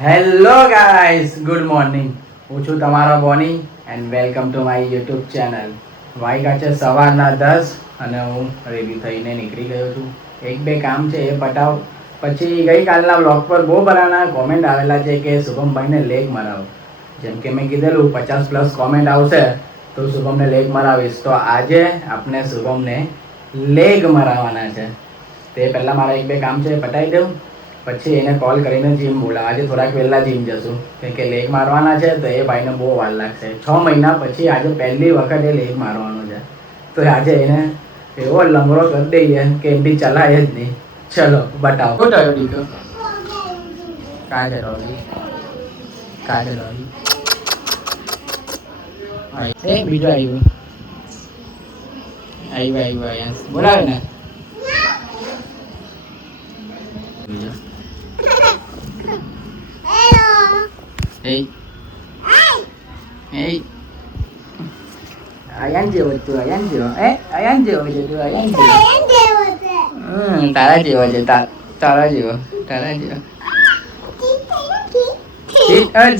Hello guys, good morning. હું છું તમારો Boney and welcome to my YouTube channel. વાગ્યા છે સવારના 10 અને હું રેડી થઈને નીકળી ગયો છું. એક બે કામ છે એ પટાવ. પછી ગઈકાલના બ્લોગ પર બહુ બધાના કોમેન્ટ આવેલા છે કે શુભમભાઈને લેગ મરાવો. જેમ કે મેં કીધેલું 50+ કોમેન્ટ આવશે તો શુભમને લેગ મરાવીશ. તો આજે આપણે શુભમને લેગ મરાવવાના છે. તે પહેલાં મારા એક બે કામ છે એ પટાવી દઉં, પછી એને કોલ કરીને જીમ બોલાવ. આજે થોડાક વહેલા જીમ જશું કે લેગ મારવાના છે તો એ ભાઈને બહુ વાર લાગશે. 6 મહિના પછી આજે પહેલી વખત એ લેગ મારવાનો છે. તો આજે એને એવો લંગડો કરી દઈએ કે એમથી ચલાય જ નહીં. ચલો બતાવો. શું થયો દીકરો? કાજે રોલી બીજો આવ્યું બોલાવે ને બીજો. અયાન જેવો તું, અયાન જેવો. અયાન જેવો છે તું, અયાન જેવો. તારા જેવો છે, તારા જેવો.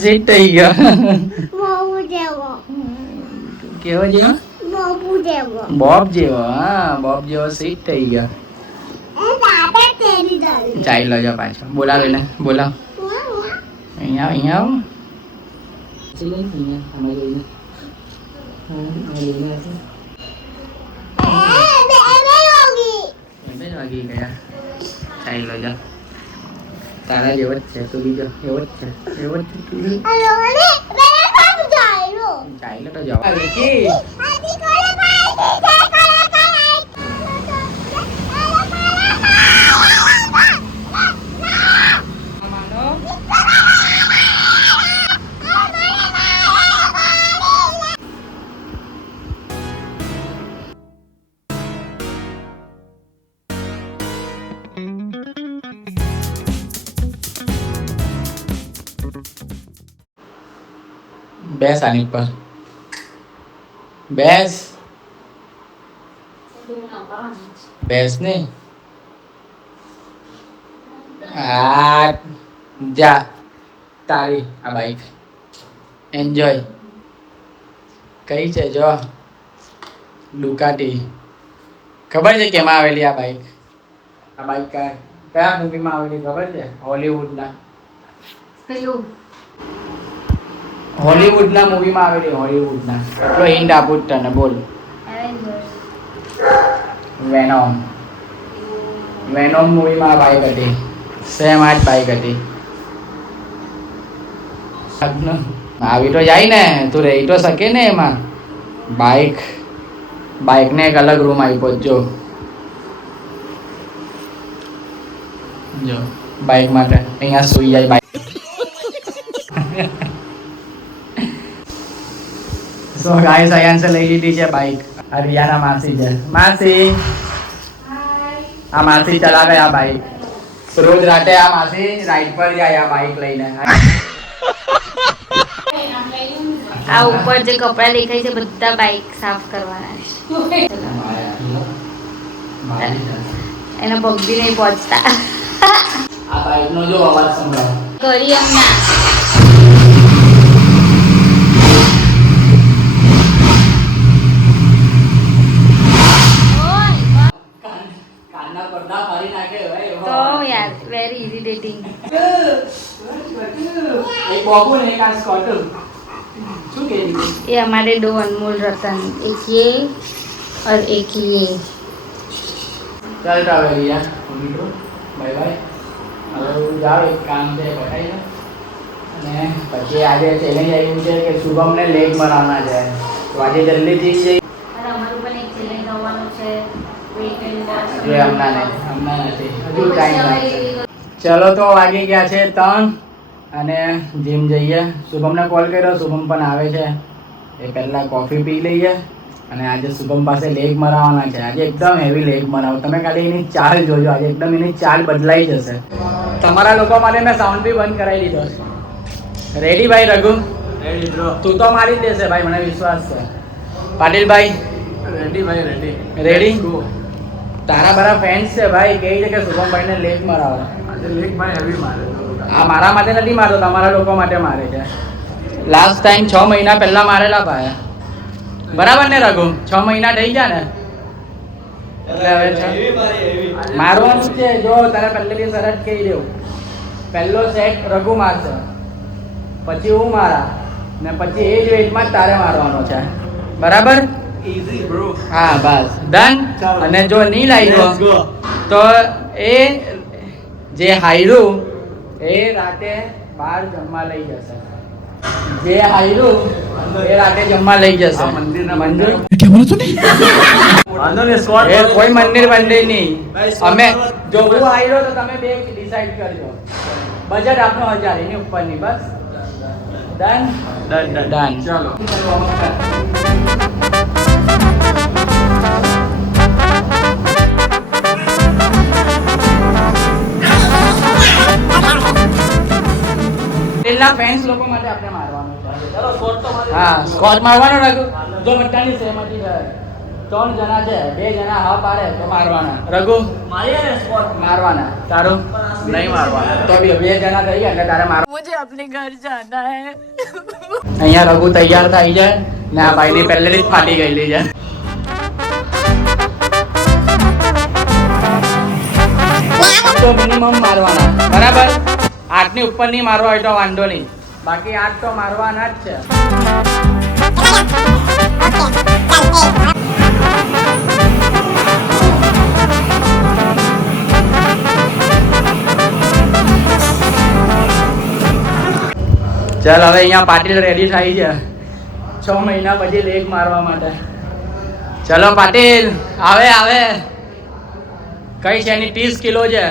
જીત થઈ ગયો. કેવો જેવો? બોબ જેવો. હા, બોબ જેવો સીટ થઈ ગયો. ચાલો જો પાછો બોલાવે ને, બોલાવ. અહીંયા આવો. વાગી ગયા. ચાલો જા. તારા જેવો જ છે તું, બીજો એવો જ છે. ચાલો તો જાઓ. બેસ આની પર બેસ ને. જા તારી આ બાઈક એન્જોય. કઈ છે જો? ડુકાટી. ખબર છે કેમાં આવેલી આ બાઈક? આ બાઈક કયા મૂવીમાં આવેલી ખબર છે? હોલીવુડના મૂવીમાં આવેલી. હોલીવુડના. એટલો હિન્ટ આપું જ તને. બોલ. વેનોમ મૂવીમાં બાઈક હતી. સેમ આ જ બાઈક હતી. આવી તો જાય ને, તું રહી તો શકે ને એમાં. બાઈકને એક અલગ રૂમ આપ્યો. જો બાઈક માટે અહીંયા સુઈ જાય બાઈક. સો ગાઈસ, અયાંશે લઈ લીધી છે બાઈક. આ રિયાના માસી છે. માસી, આ માસી ચલાવે આ બાઈક. રોજ રાતે આ માસી રાઈડ પર જાય આ બાઈક લઈને. આ ઉપર જે કપડા દેખાય છે બધા બાઈક સાફ કરવાના છે. એનો પગ બી નહીં પહોંચતા. આ બાઈકનો જો અવાજ સંભળાય. કરી એમ ના. કાનના પડદા ફાડી નાખે ભાઈ. તો યાર વેરી ઇરિટેટિંગ. એક બોબુ ને એક આ સ્કોટર. શું કહે છે? ये हमारे दो अनमोल रतन, एक ये और एक ये. ચાલ ચાલ રિયા, મિત્રો બાય બાય. હવે હું જાઉં, એક કામ છે પતાવી દઉં. અને પછી આજે ચેલેન્જ આવ્યું છે કે શુભમને લેગ મરાવવાના છે. તો આજે જલ્દી જીત જઈ. અને અમારું પણ એક ચેલેન્જ આવવાનું છે. જો હમણાં નથી, હજુ ટાઈમ લાગશે. ચલો તો વાગી ગયા છે 3 અને જીમ જઈએ. શુભમને કોલ કર્યો, શુભમ પણ આવે છે. એ પહેલાં કોફી પી લઈએ. અને આજે શુભમ પાસે લેગ મરાવવાના છે. આજે એકદમ હેવી લેગ મરાવો. તમે ખાલી એની ચાલ જોજો. આજે એકદમ એની ચાલ બદલાઈ જશે. તમારા લોકો માટે મેં સાઉન્ડ બી બંધ કરાવી દીધો છે. રેડી ભાઈ? Raghu ready bro. તું તો મારી જ દેશે ભાઈ, મને વિશ્વાસ છે. પાટીલભાઈ રેડી? ભાઈ રેડી. તારા બરા ફેન્સ છે ભાઈ, કહે છે કે શુભમભાઈને લેગ મરાવો. આજે લેગ ભાઈ હેવી મારે. આ મારા માટે નથી મારતો, તમારા લોકો માટે મારે છે. લાસ્ટ ટાઈમ 6 મહિના પહેલા મારેલા ભાઈ, બરાબર ને રઘુ? 6 મહિના થઈ ગયા ને, એટલે હવે મારવાનું છે. જો તને પહેલેથી શરત કહી દઉં, પહેલો સેટ રઘુ મારશે, પછી હું મારા, ને પછી એ જ વેટમાં જ તારે મારવાનો છે, બરાબર? Easy, bro. હા બસ ડન. અને જો નહીં લાગ્યો તો એ જે હાર્યું એ રાતે બહાર જમવા લઈ જશે. જે હાર્યું એ રાતે જમવા લઈ જશે. મંદિર વાંધો નહીં, સ્કોટ એ કોઈ મંદિર બંદિર નહીં. અમે જો હું હાર્યો તો તમે બે ડિસાઈડ કરજો. બજેટ આપનો 1000 એની ઉપરની, બસ. Done done. ચાલો. પેલા ફેન્સ લોકો માટે આપણે મારવાનું છે. ચાલો, સ્કોટ તો મારી. હા સ્કોટ મારવાનો રઘુ. જો બધાની સહેમતી છે, 3 જણા છે, 2 જણા હા પાડે તો મારવાના. રઘુ મારીએ ને સ્કોટ. મારવાના. તારું નહીં મારવાના. તો બી 2 જણા થઈ ગયા એટલે તારે મારવા. मुझे अपने घर जाना है. અહીંયા રઘુ તૈયાર થઈ જાય ને આ ભાઈની પહેલેથી જ ફાટી ગયેલી છે. તો મિનિમમ મારવાના, બરાબર? 8 ની ઉપર નહીં મારવા હોય તો વાંધો નહીં, બાકી 8 તો મારવાના જ છે. ચાલ હવે અહીંયા પાટીલ રેડી થાય છે 6 મહિના પછી લેગ મારવા માટે. ચલો પાટીલ આવે આવે. કઈ છે એની 30 કિલો છે.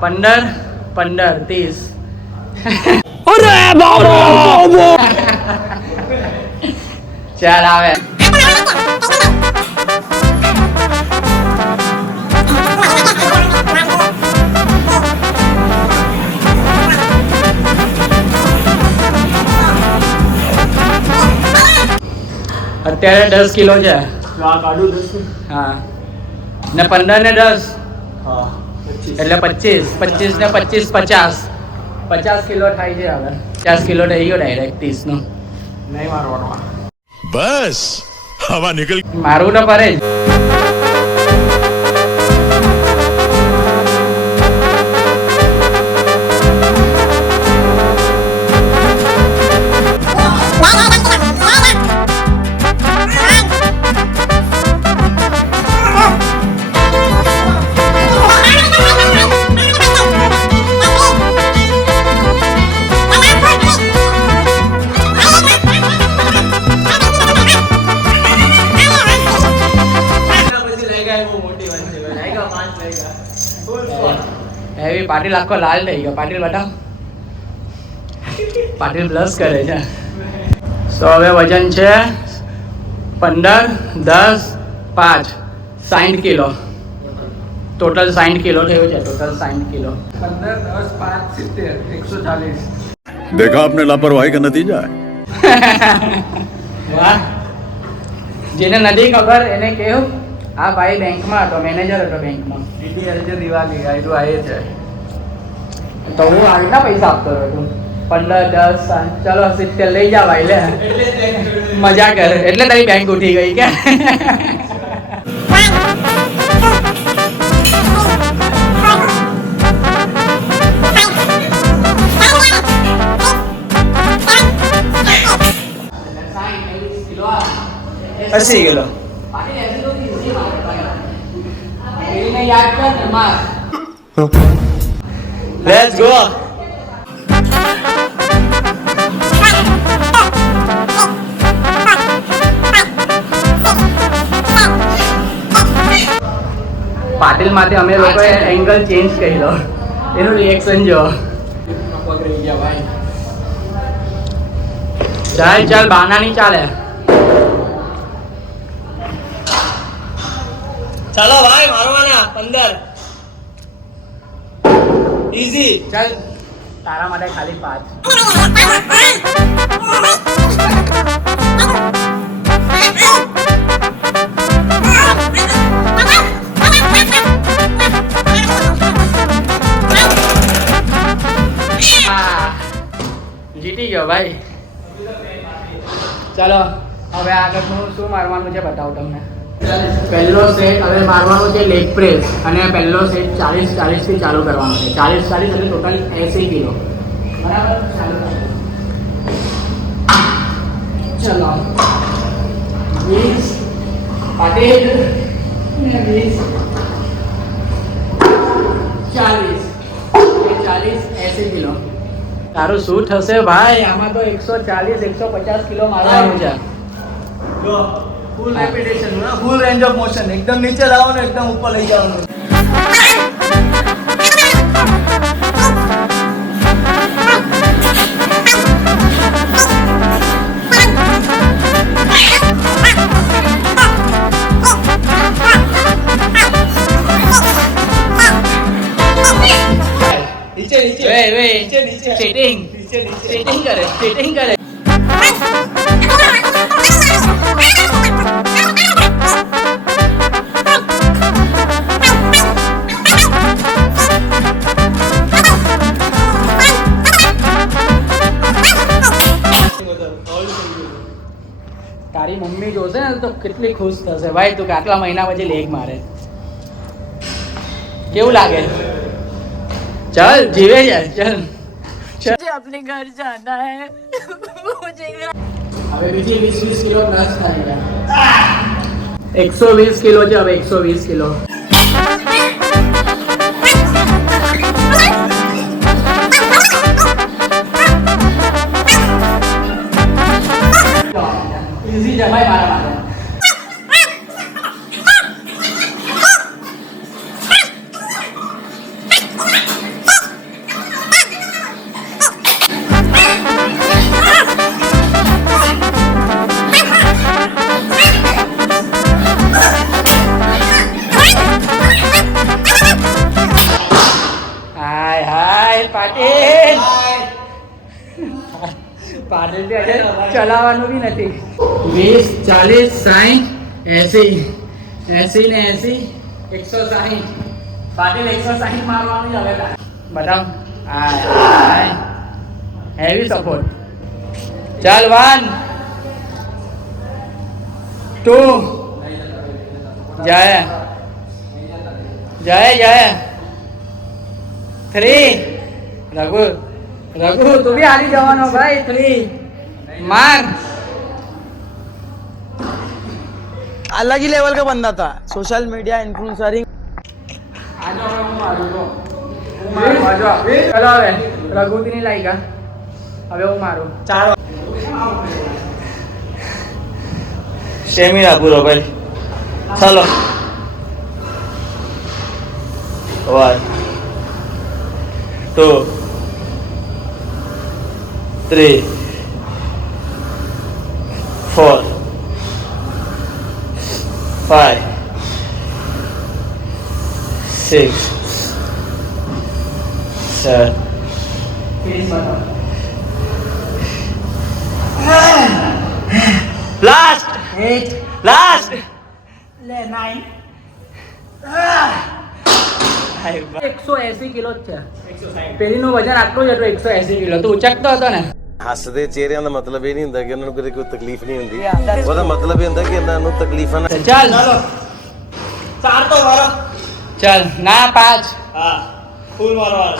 15 30. અરે બાબા. ચાલ આવે. અત્યારે 10 કિલો છે. આ કાઢું દઈશું. હા ને 15 ને 10 હા, 25. એટલે 25 25 ને 25 50 કિલો થાય છે. હવે 50 કિલો થઈ ગયો ડાયરેક્ટ 30 નો. નહીં મારવાનો. बस हवा निकल મારવું તો પડે જ. એવી પાટીલ આખો લાલ થઈ ગયો. પાટીલ બતાવ. પાટીલ બ્લશ કરે છે. સો હવે વજન છે 15 10 5 60 કિલો. ટોટલ 60 કિલો થયું છે. Total 60 kilo. 15 10 5 70 140. देखा आपने लापरवाही का नतीजा है વાહ. જેને નથી ખબર એને કેવું આ ભાઈ બેંકમાં હતો, મેનેજર હતો બેંકમાં. DDLJ દિવાળી આયરું આયે છે. તો હું આટલા પૈસા આપતો હતો. 15 10 ચલો 70 લઈ જા ભાઈ લે. મજા કર એટલે તારી બેંક ઉઠી ગઈ કે. અસી કિલો. યાદ કર ને માર. Let's go. પાટીલ માટે અમે લોકોએ એંગલ ચેન્જ કર્યો. એનું રિએક્શન જો. ચાલ ચાલ બાના નહીં ચાલે. ચાલો ભાઈ મારવાના 15. ઈઝી. ચાલ તારા માટે ખાલી 5. જીતી ગયો ભાઈ. ચાલો હવે આગળનું શું મારવાનું છે બતાવું તમને. પહેલો સેટ હવે મારવાનો છે લેગ પ્રેસ અને પહેલો સેટ 40 થી ચાલુ કરવાનો છે. 40 એટલે ટોટલ 80 કિલો. બરાબર, ચાલુ કરો. ચલો 20 પાટીલ 20 40 80 કિલો. તારું શું થશે ભાઈ? આમાં તો 140 150 કિલો મારવાનું છે. જો ફૂલ રેપિટેશન ના ફૂલ રેન્જ ઓફ મોશન એકદમ નીચે લાવો ને એકદમ ઉપર લઈ જવાનું. નીચે નીચે નીચે નીચે સેટિંગ નીચે નીચે સેટિંગ કરે. તારી મમ્મી જોશે ને તો કેટલી ખુશ થશે ભાઈ તું કે આટલા મહિના પછી લેગ મારે. કેવું લાગે? चल जीवे जाए चल मुझे अपने घर जाना है मुझे હવે બીજી 20 કિલો પ્લસ થાય ગયા. 120 કિલો છે હવે. 120 કિલો. ઈઝી છે ભાઈ મારા માટે. પાટીલ પાટીલ આજે ચલાવવાનું બી નથી. 20 40 60 80 160 પાટીલ 160 મારવાનું જ હવે. બતાવ. Heavy support. ચાલ 1 2 જય 3 रघु तू भी हारी जवानो भाई. 3 मार. अलग ही लेवल का बंदा था. Social media influencering. चलो હવે રઘુથી નહીં લાગ્યા. હવે હું મારું. ચાલો સ્ટેમિના પૂરો ભાઈ. ચાલો 1 2 3 4 5 6 7 લાસ્ટ 8 લાસ્ટ લે 9 180 કિલો જ છે. પેલીનું વજન આટલું જ હતું 180 કિલો. તું ઉચકતો હતો ને. ਹੱਸਦੇ ਚਿਹਰਿਆਂ ਦਾ ਮਤਲਬ ਇਹ ਨਹੀਂ ਹੁੰਦਾ ਕਿ ਉਹਨਾਂ ਨੂੰ ਕਦੇ ਕੋਈ ਤਕਲੀਫ ਨਹੀਂ ਹੁੰਦੀ ਉਹਦਾ ਮਤਲਬ ਇਹ ਹੁੰਦਾ ਕਿ ਇਹਨਾਂ ਨੂੰ ਤਕਲੀਫਾਂ ਨਾ ચાલ ચાલો 4 તો મારો. ચાલ ના 5 હા ફૂલ મારવાનો.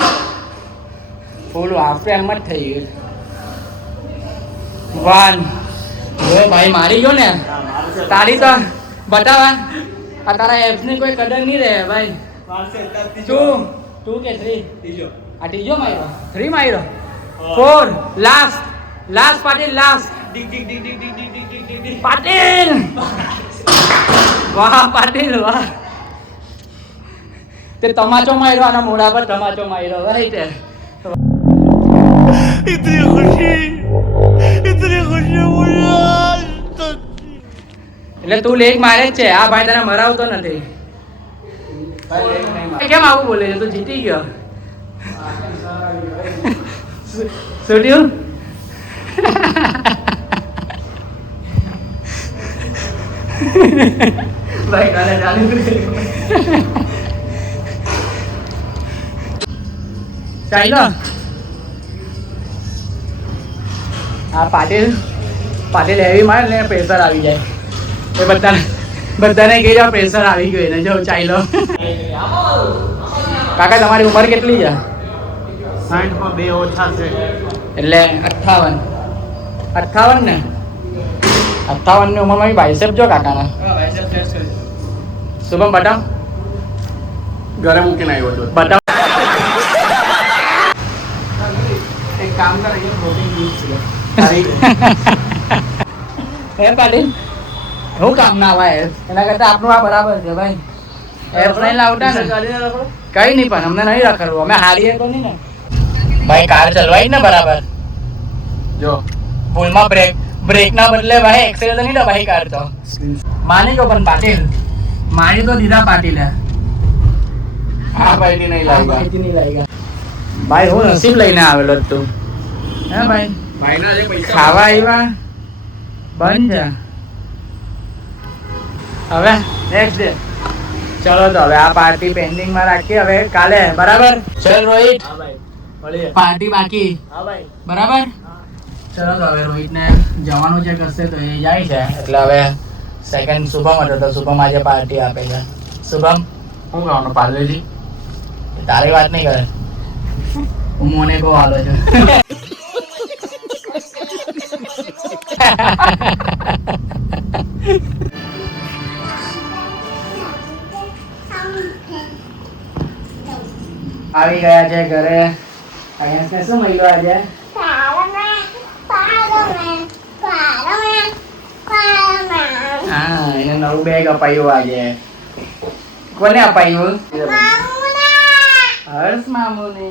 ફૂલ આપણે એમ જ થઈ ગયું. 1 હવે ભાઈ મારી ગયો ને. તારી તો બતાવા આ તારા એપ્સ ની કોઈ કદર નહીં રહે ભાઈ. મારશે અત્યારે ત્રીજો. તું કે 3 ત્રીજો. આ ત્રીજો માર્યો. 3 માર્યો. 4 લાસ્ટ પાટીલ લાસ્ટ. ડીક ડીક ડીક ડીક ડીક ડીક ડીક ડીક ડીક. પાટીલ વાહ પાટીલ વાહ. તે તમાચો માર્યો આના મોઢા પર તમાચો માર્યો ભાઈ તે. इतनी खुशी मुझे आज तक એટલે તું લેગ મારે જ છે. આ ભાઈ તને મરાવતો નથી. કેમ આવું બોલે છે? તું જીતી ગયો. શું થયું? ભાઈ કાલે ચાલુ ચાલો આ પાટીલ હેવી મારે ને પ્રેશર આવી જાય એ બધાને કહી જાઓ પ્રેશર આવી ગયું એને જો ચાલો કાકા તમારી ઉંમર કેટલી છે 60 માં 2 ઓછા છે એટલે 58 ને 58 ની ઉંમરમાં બાઇસેપ જો કાકાના શુભમ બતાવ ઘરે મૂકીને આવ્યો હતો બતાવ એક કામ કર અહીંયા પ્રોટીન યુઝ હે પાટીલ હું કામ ના આવે એના કરતા આપણું આ બરાબર છે ભાઈ એપ્સ નહીં લાવતા ને કઈ નહીં પણ અમને નહીં રખડવું અમે હારીએ તો નહીં ને ભાઈ કાર ચલવાય ને બરાબર જો ભૂલમાં બ્રેક ના બદલે ભાઈ એક્સેલ નહીં દબાઈ કાર તો માની ગયો પણ પાટીલ માની તો દીધા પાટીલે આ ભાઈથી નહીં લાગ્યા ભાઈ હું નસીબ લઈને આવેલો જ તું હે ભાઈ ભાઈના જે પૈસા ખાવા આવ્યા બંધ છે હવે નેક્સ્ટ ડે ચલો તો હવે આ પાર્ટી પેન્ડિંગ માં રાખીએ હવે કાલે બરાબર ચલ રોહિત હા ભાઈ મળીએ પાર્ટી બાકી હા ભાઈ બરાબર ચલો તો હવે રોહિત ને જવાનું છે કશે તો એ જાય છે એટલે હવે સેકન્ડ શુભમ હતો તો શુભમ આજે પાર્ટી આપે છે શુભમ શું કરવાનું પાર્લેજી તારી વાત નહીં કરે હું મોને બહુ હાલો છું આવી ગયા છે ઘરે અહીંયા શું મળ્યું આજે હા એને નવું બેગ અપાયું આજે કોને અપાયું હર્ષ મામુને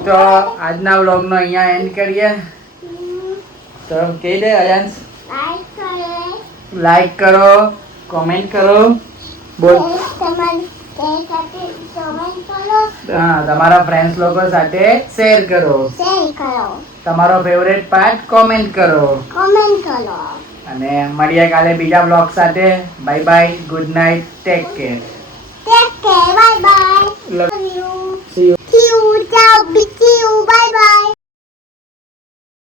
તો આજના વ્લોગ નો અહીંયા એન્ડ કરીએ તો કહી દે અયાંશ લાઈક કરો કોમેન્ટ કરો બોલ હા તમારા ફ્રેન્ડ્સ લોકો સાથે શેર કરો તમારો ફેવરેટ પાર્ટ કોમેન્ટ કરો અને મળીએ કાલે બીજા બ્લોગ સાથે bye bye good night take care Take care, bye bye. Love you. See you. See you, ciao, bye bye.